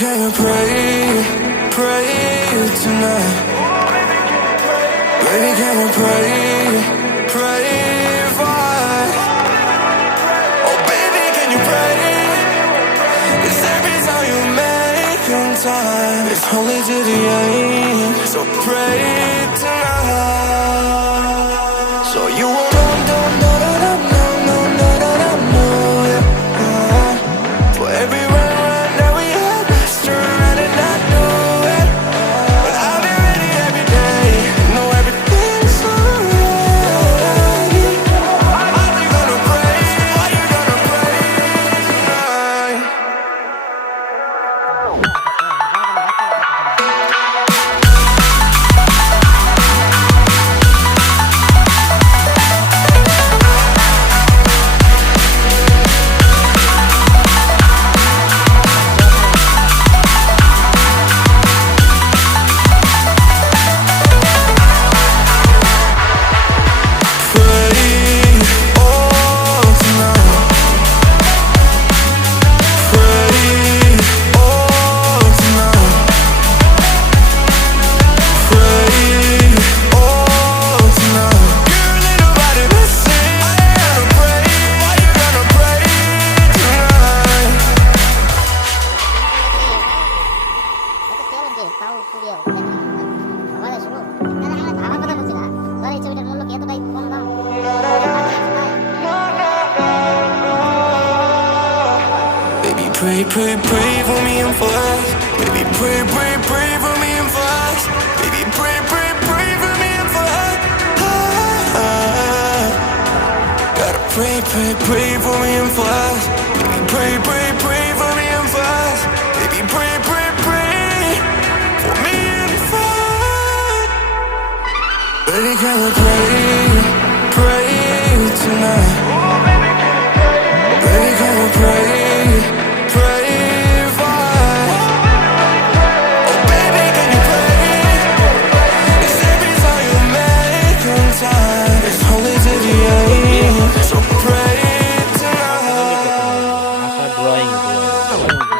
can you pray, pray tonight? Baby, can you pray, pray for? Oh baby, can you pray? 'Cause every time you make on time, it's only to the end. So pray tonight. So you won't for every run that we had, let's turn around and not do it. But I'll be ready every day, know everything's alright. Are you gonna pray? Are you gonna pray tonight? tahu kuliah wala শুনো তারা আমার ভাবার কথা বলছি না ধর এই ছবিটার মূল্য কি এতটাই কম দাম Baby, pray, pray, pray for me and for us. Baby, pray, pray, pray for me and for us. Baby, pray, pray, pray for me and for us. Gotta pray, pray, pray for me and for us. Baby, pray, pray, pray for me and for us. Baby, pray, pray, pray for me and for us. Baby, can you pray, pray tonight? Baby, can you pray, pray for us? Oh baby, can you pray? 'Cause every time you make on time, it's only to the end. So pray tonight. ASHA drawing.